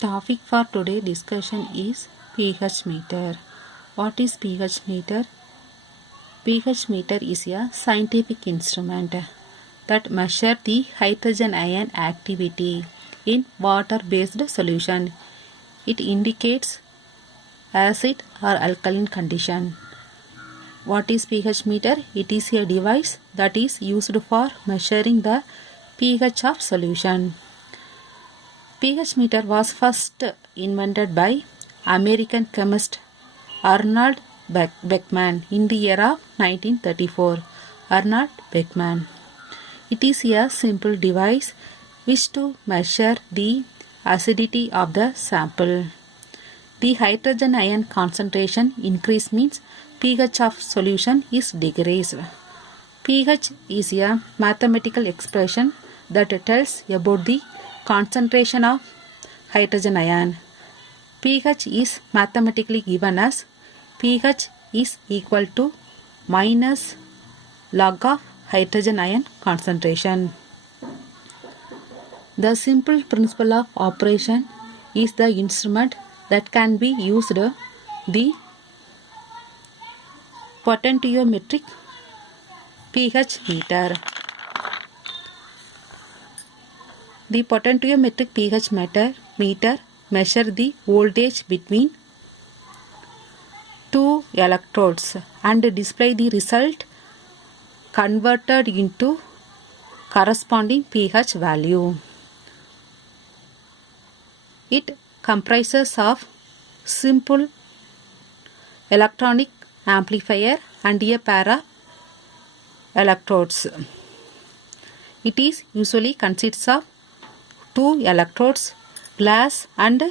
Topic for today discussion is pH meter. What is pH meter? pH meter is a scientific instrument that measures the hydrogen ion activity in water-based solution. It indicates acid or alkaline condition. What is pH meter? It is a device that is used for measuring the pH of solution. pH meter was first invented by American chemist Arnold Beckman in the year of 1934. Arnold Beckman. It is a simple device which to measure the acidity of the sample. The hydrogen ion concentration increase means pH of solution is decreased. pH is a mathematical expression that tells about the concentration of hydrogen ion. pH is mathematically given as pH is equal to minus log of hydrogen ion concentration. The simple principle of operation is the instrument that can be used, the potentiometric pH meter. The potentiometric pH meter measures the voltage between two electrodes and display the result converted into corresponding pH value. It comprises of simple electronic amplifier and a pair of electrodes. It is usually consists of two electrodes, glass and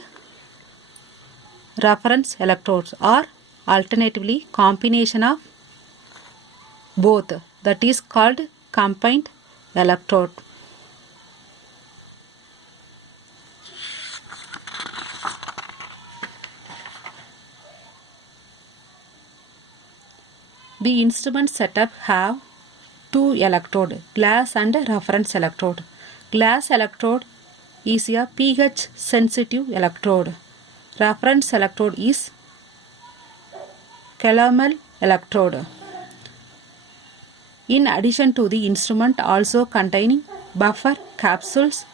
reference electrodes, or alternatively combination of both, that is called combined electrode. The instrument setup have two electrode, glass and reference electrode. Glass electrode is a pH sensitive electrode. Reference electrode is Calomel electrode. In addition to the instrument also containing buffer capsules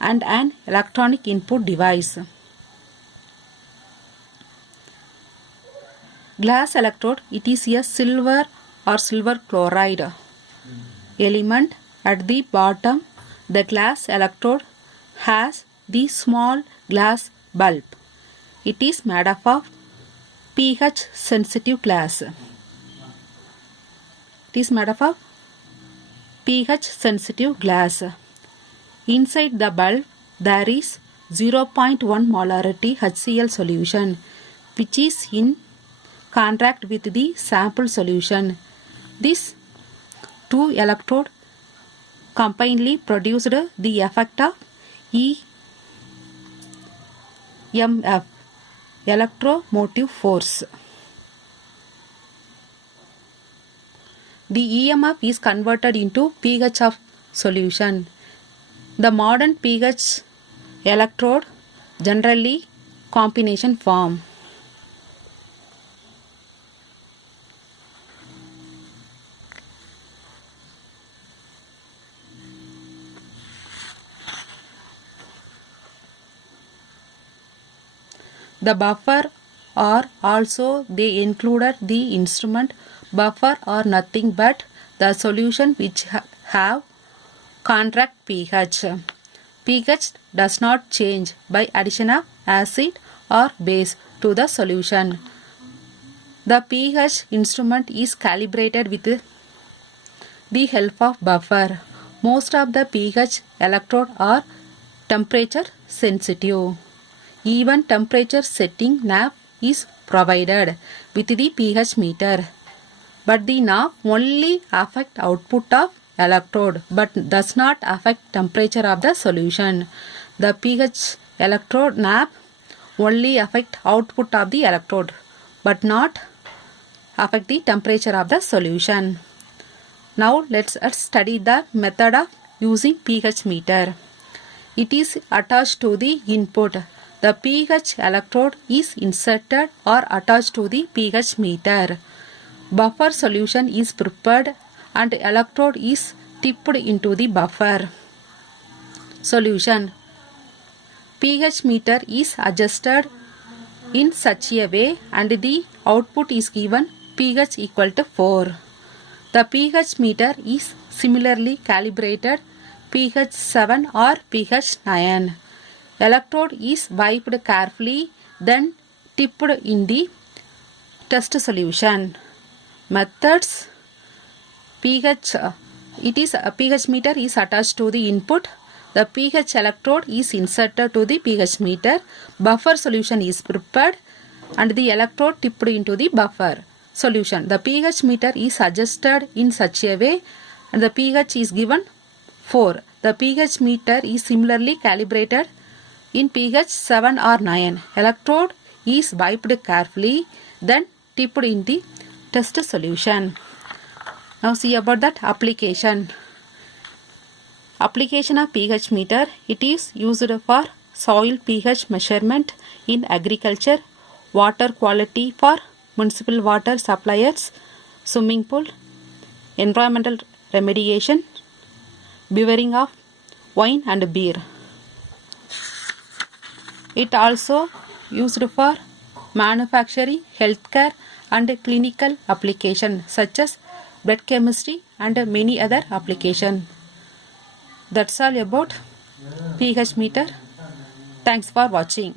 and an electronic input device. Glass electrode, it is a silver or silver chloride element at the bottom. The glass electrode has the small glass bulb. It is made up of pH sensitive glass. It is made up of pH sensitive glass. Inside the bulb there is 0.1 molarity HCl solution which is in contact with the sample solution. This two electrode combinedly produced the effect of EMF, electromotive force. The EMF is converted into pH of solution. The modern pH electrode generally combination form. The buffer are also they included the instrument. Buffer are nothing but the solution which have contract pH. pH does not change by addition of acid or base to the solution. The pH instrument is calibrated with the help of buffer. Most of the pH electrode are temperature sensitive. Even temperature setting knob is provided with the pH meter. But the knob only affect output of electrode but does not affect temperature of the solution. The pH electrode knob only affect output of the electrode but not affect the temperature of the solution. Now let's study the method of using pH meter. It is attached to the input. The pH electrode is inserted or attached to the pH meter. Buffer solution is prepared and electrode is tipped into the buffer. Solution. pH meter is adjusted in such a way and the output is given pH equal to 4. The pH meter is similarly calibrated pH 7 or pH 9. Electrode is wiped carefully, then tipped in the test solution. Methods. pH meter is attached to the input. The pH electrode is inserted to the pH meter. Buffer solution is prepared and the electrode tipped into the buffer solution. The pH meter is adjusted in such a way and the pH is given 4. The pH meter is similarly calibrated in pH 7 or 9. Electrode is wiped carefully, then tipped in the test solution. Now see about that application. Application of pH meter. It is used for soil pH measurement in agriculture, water quality for municipal water suppliers, swimming pool, environmental remediation, brewing of wine and beer. It also used for manufacturing, healthcare and clinical application such as blood chemistry and many other application. That's all about pH meter. Thanks for watching.